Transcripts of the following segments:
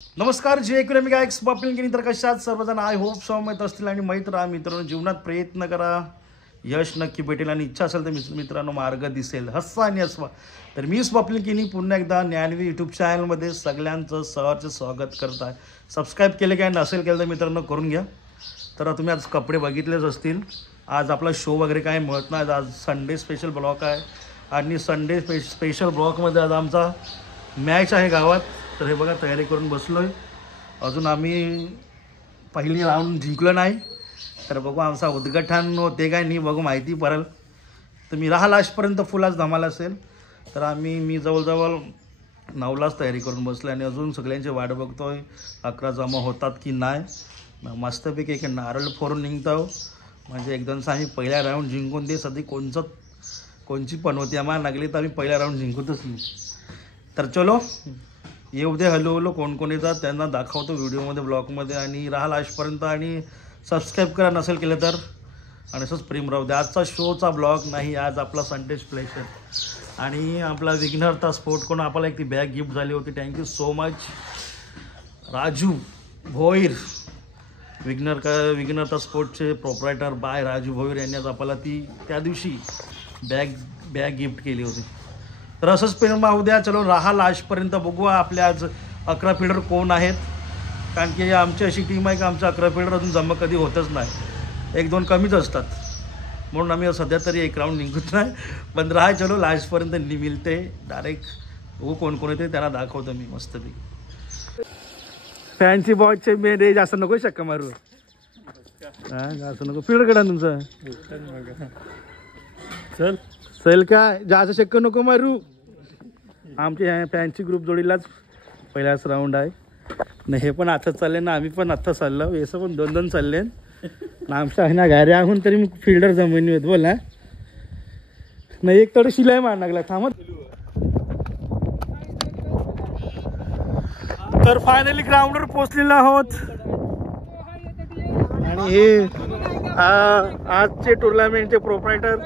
नमस्कार जे एकुरेमी गायक स्वप्नील गिनी तर कशात सर्वजण आय होप सहमत असतील आणि माहीत राहा मित्रांनो, जीवनात प्रयत्न करा, यश नक्की भेटेल आणि इच्छा असेल तर मित्रांनो मार्ग दिसेल. हस्सा आणि हसवा. तर मी स्वप्नील गिनी पुन्हा एकदा ज्ञानवी यूट्यूब चॅनलमध्ये सगळ्यांचं सहर्ष स्वागत करत आहे. सबस्क्राईब केले काय नसेल केलं तर मित्रांनो करून घ्या. तर तुम्ही आज कपडे बघितलेच असतील. आज आपला शो वगैरे काय मिळत नाही. आज संडे स्पेशल ब्लॉक आहे आणि संडे स्पेशल ब्लॉकमध्ये आज आमचा मॅच आहे गावात. तर हे बघा तयारी करून बसलो आहे. अजून आम्ही पहिली राऊंड जिंकलो नाही. तर बघू आमचा उद्घाटन होते काय नाही बघू माहिती पडेल. तुम्ही राहा लास्टपर्यंत फुल आज धमाल असेल. तर मी जवळजवळ 9लाच तयारी करून बसलो आणि अजून सगळ्यांची वाट बघतोय 11 जमा होतात की नाही. मस्तपैकी एक नारळ फोडून निघतो म्हणजे एकदम आम्ही पहिल्या राऊंड जिंकून दे. सध्या कोणची पण होती आम्हाला लागली तर आम्ही पहिला राऊंड जिंकतच नाही. तर चलो येऊ दे हळूहळू कोण कोण येतात त्यांना दाखवतो व्हिडिओमध्ये ब्लॉगमध्ये आणि राहा लास्टपर्यंत आणि सबस्क्राईब करा नसेल केलं तर आणि असंच प्रेम राहू द्या. आजचा शोचा ब्लॉग नाही, आज आपला संडे स्पेशल आणि आपला विघ्नहर्ता स्पोर्टकडून आपल्याला एक ती बॅग गिफ्ट झाली होती. Thank you so much Raju Bhoir. विघ्नहर्ता स्पोर्टचे प्रोप्रायटर बाय राजू भोईर यांनी आज आपल्याला ती त्या दिवशी बॅग गिफ्ट केली होती. तर असंच प्रेम राहू द्या. चलो राहा लास्टपर्यंत. बघू आपल्या आज 11 फिल्डर कोण आहेत, कारण की आमची अशी टीम आहे की आमच्या 11 फिल्डर अजून जमा कधी होतच नाही, 1-2 कमीच असतात. म्हणून आम्ही सध्या तरी एक राऊंड निघत नाही. पण राहा चलो लास्टपर्यंत मिळते डायरेक्ट. बघू कोण कोण येते त्यांना दाखवतो मी मस्तपैकी. फॅन्सी बॉयचे मेरे जास्त नको शक्का मारू. हां जास्त नको. फिल्डर कडा तुमचं चल काय जास्त शक्य नको मारू. आमचे फॅन्सी ग्रुप जोडीलाच पहिलाच राऊंड आहे ना. हे पण आता चालले ना, आम्ही पण आत्ता चाललो. येसं पण 2-2 चालले ना. आमच्या आहे ना घरी आहून तरी मी फिल्डर जमिनी होत बोला नाही. एक तडे शिलाई मार लागला थांबत. तर फायनली ग्राउंडवर पोचलेलो आहोत आणि हे आजचे टुर्नामेंटचे प्रोप्रायटर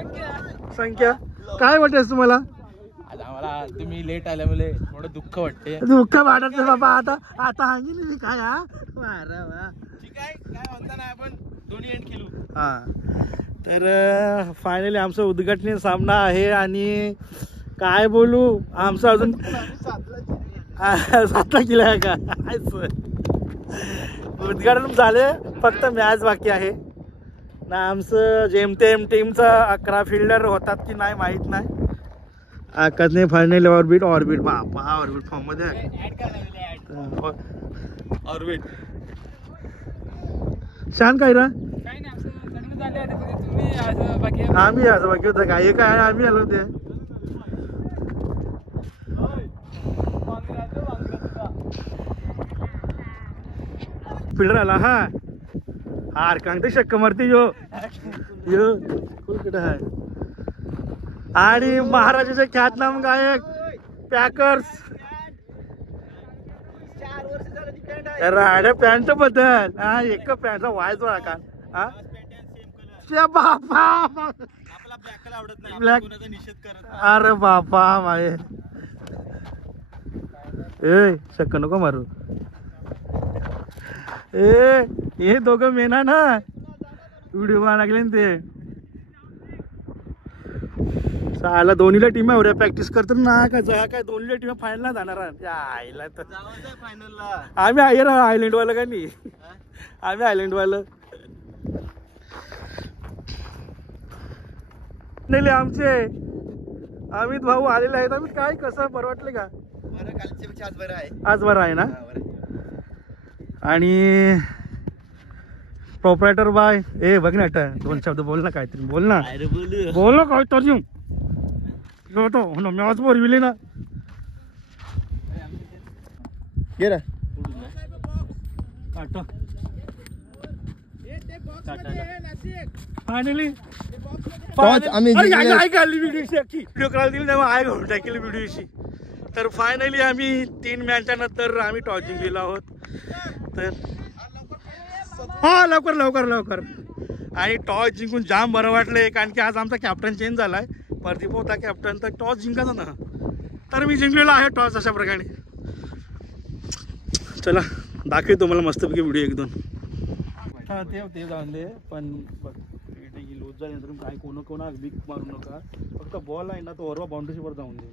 संख्या. काय वाटतेस तुम्हाला? आम्हाला तुम्ही लेट आल्यामुळे थोडं दुःख वाटते. दुःख वाटत बाबा. आता सांगितलं मी काय. ठीक आहे, काय म्हणता ना आपण दोन्ही एंड खेळू. तर फायनली आमचं उद्घाटनीय सामना आहे आणि काय बोलू आमचं अजून 7 किलो आहे का. उद्घाटन झाले, फक्त मॅच बाकी आहे ना. आमचं जेमतेम टीमचा 11 फिल्डर होतात की नाही माहीत नाही. आकाशने फायनल ऑर्बिट बापा ऑर्बिट फॉर्म मध्ये ऑर्बिट छान काय रा. आम्ही आज बाकी होतं काय काय आम्ही आलो होते. फिल्डर आला हा हारकांग शक्क मारते यो कुठं आहे. आणि महाराजाचे ख्यातनाम गायक पॅकर्स राड्या पॅन्ट बद्दल. हा एक पॅन्टचा वायच का. बापा ब्लॅक. अरे बापा माय ए शक्क नको मारू. हे दोघं मेना ना व्हिडिओ बना लागले ना ते. आला दोन्हीला टीम एवढ्या प्रॅक्टिस करतात ना का जा काय दोन्हीला टीम फायनलला जाणार आईला. तर फायनलला आम्ही आहे ना आयलंडवालं का नाही. आम्ही आयलंडवालं नाही. आमचे अमित भाऊ आलेले आहेत. आम्ही काय कसं बरं वाटलं का. आज बरं आहे ना. आणि प्रोप्रायटर बाय ए बघ ना 2 शब्द बोल ना काहीतरी बोल ना काहीतरी होतो मॅच बोलविली ना. गे फायनली व्हिडिओ करायला दिली तेव्हा आय घेऊन टाकेल व्हिडिओशी. तर फायनली आम्ही 3 मॅचच्या नंतर आम्ही टॉस जिंकलेलो आहोत. तर हा लवकर आणि टॉस जिंकून जाम बरं वाटलंय, कारण की आज आमचा कॅप्टन चेंज झालाय. प्रदीप होता कॅप्टन, तर टॉस जिंकायचा ना. तर मी जिंकलेलो आहे टॉस अशा प्रकारे. चला दाखव तुम्हाला मस्तपैकी व्हिडिओ एक दोन. हा ते जाऊन दे पण बघ लूज झाल्यानंतर काय कोणा बिग मारू नका. फक्त बॉल आहे ना तो वरवा बाउंड्रीवर जाऊन दे.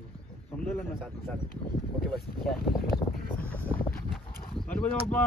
समजलं ना? ओके बस गणपती बाप्पा.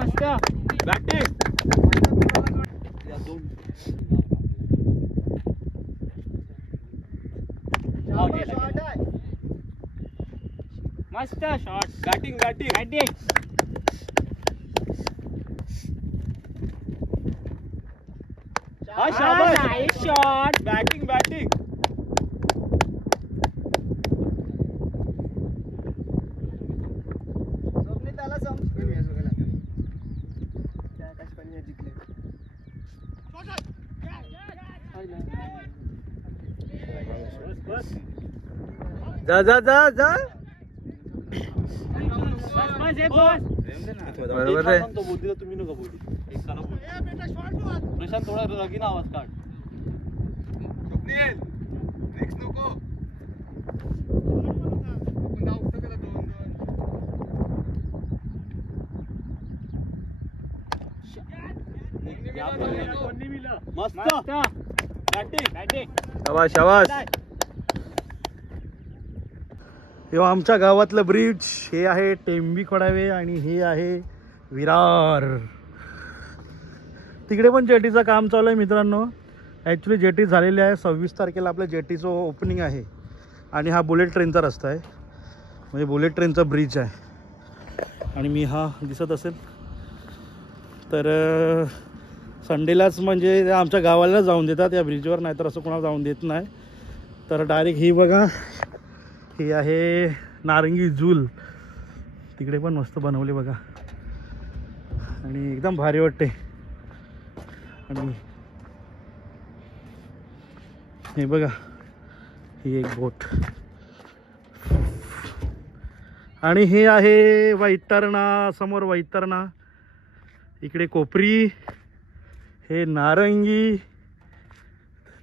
मस्त बॅटिंग. मस्त शॉट. Batting shot. बॅटिंग जा. बरोबर आहे. तुम्ही नका बोलू. प्रशांत थोडा रगीन आवाज काढ. मस्त शाबाश. तेव्हा आमच्या गावातलं ब्रिज हे आहे टेंबी खोडावे आणि हे आहे विरार. तिकडे पण जेटीचं काम चालू आहे मित्रांनो. ॲक्च्युली जेटी झालेली आहे. 26 तारखेला आपल्या जेटीचं ओपनिंग आहे आणि हा बुलेट ट्रेनचा रस्ता आहे, म्हणजे बुलेट ट्रेनचा ब्रिज आहे. आणि मी हा दिसत असेल तर संडेलाच म्हणजे आमच्या गावाला जाऊन देतात या ब्रिजवर, नाहीतर असं कोणाला जाऊन देत नाही. तर डायरेक्ट ही बघा, ही आहे नारंगी झूल. तिकडे पण मस्त बनवले बघा आणि एकदम भारी वाटते. आणि हे बघा, ही एक बोट. आणि हे आहे वैतरणा. समोर वैतरणा, इकडे कोपरी, हे नारंगी,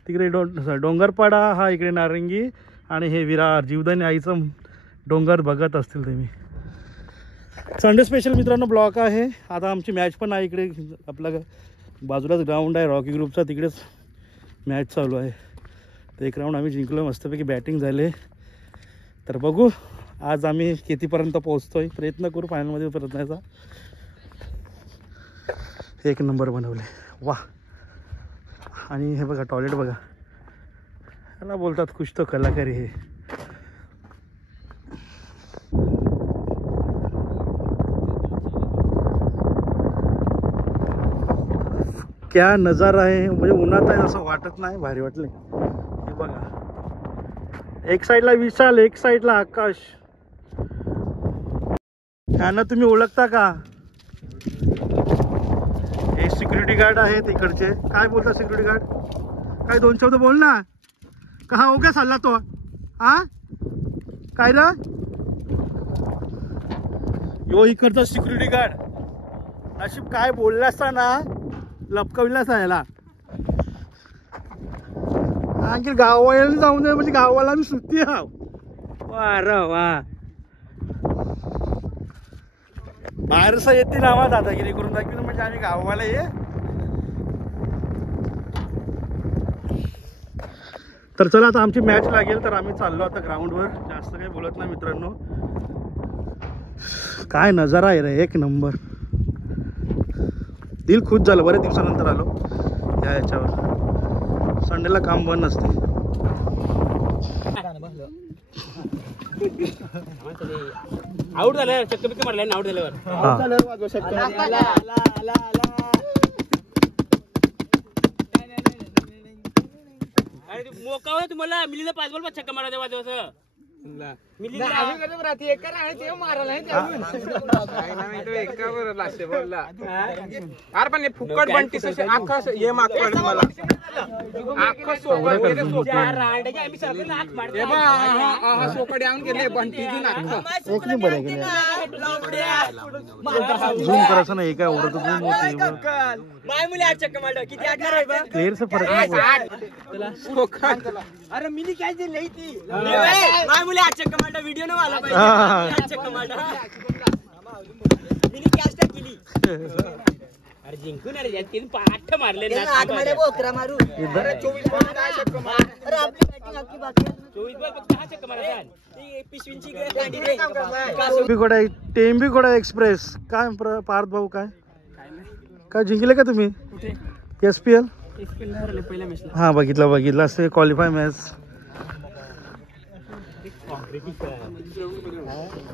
तिकडे डोंगरपाडा, हा इकडे नारंगी आणि हे विरार. जीवदानी आईचं डोंगर बघत असतील तुम्ही. संडे स्पेशल मित्रांनो ब्लॉक आहे. आता आमची मॅच पण आहे इकडे. आपला बाजूलाच ग्राउंड आहे रॉकी ग्रुपचा, तिकडेच मॅच चालू आहे. तर एक राऊंड आम्ही जिंकलो, मस्तपैकी बॅटिंग झाले. तर बघू आज आम्ही कितीपर्यंत पोहोचतोय. प्रयत्न करू फायनलमध्ये परतण्याचा. एक नंबर बनवले वा. आणि हे बघा टॉयलेट बघा, याला बोलतात कुछ तो कलाकारी है. क्या नजारा आहे. म्हणजे उन्हात आहे असं वाटत नाही, भारी वाटले. हे बघा, एक साईडला विशाल, एक साईडला आकाश. यांना तुम्ही ओळखता का? हे सिक्युरिटी गार्ड आहेत इकडचे. काय बोलता सिक्युरिटी गार्ड? काय दोन शब्द बोल ना. कहा हो गया चालला तो? हा काय रे? यो इकडचा सिक्युरिटी गार्ड. नशीब काय बोलला असता ना, लपकविलाच याला. आणखी गावाला जाऊन दे म्हणजे गावाला मी सुट्टी हा. वा र वा. बाहेरच येते नावा दादागिरी करून दाखवलं म्हणजे आम्ही गावाला ये. तर चला आता आमची मॅच लागेल तर आम्ही चाललो आता ग्राउंडवर. जास्त काही बोलत नाही मित्रांनो. काय नजारा आहे रे, एक नंबर. दिल खुश झालं, बरेच दिवसानंतर आलो या याच्यावर. संडेला काम बंद नसते. आउट झालं, चक्क बिक्क मारलाय आउट झाल्यावर. मोका हो तुम्हाला मिलीला 5 बॉल 5 छक्का मारा वाजवस. फुकट बंटी हे मागतो मला सोकड येऊन गेले बंटी एक नाही बरे गेले. झूम करायचं नाही काय ओरत झूम होते. क्लिअर से फरक नाही. अरे मिली काय दिली ती माय मुले 8 छक्का मारला. व्हिडिओ न आला पाहिजे 8 छक्का मारला. मिली कॅच टाक केली. अरे जिंकून अरे यात 8 मारले ना. 8 मारे बोकरा मारू. अरे 24 बॉल 10 छक्का मार. अरे आपली बॅटिंग अख्खी बाकी आहे. 24 बॉल फक्त 10 छक्का मारला. ती पिशवींची गांडी रे. टेंबीकोडा एक्सप्रेस काय पार्थ भाऊ काय जिंकले का तुम्ही? SPL पहिल्या मॅचला. हा बघितलं असते क्वालिफाय मॅच.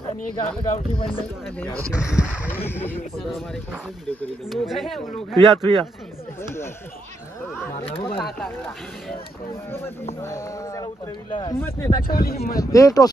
आणि गावठी तू या ते टॉस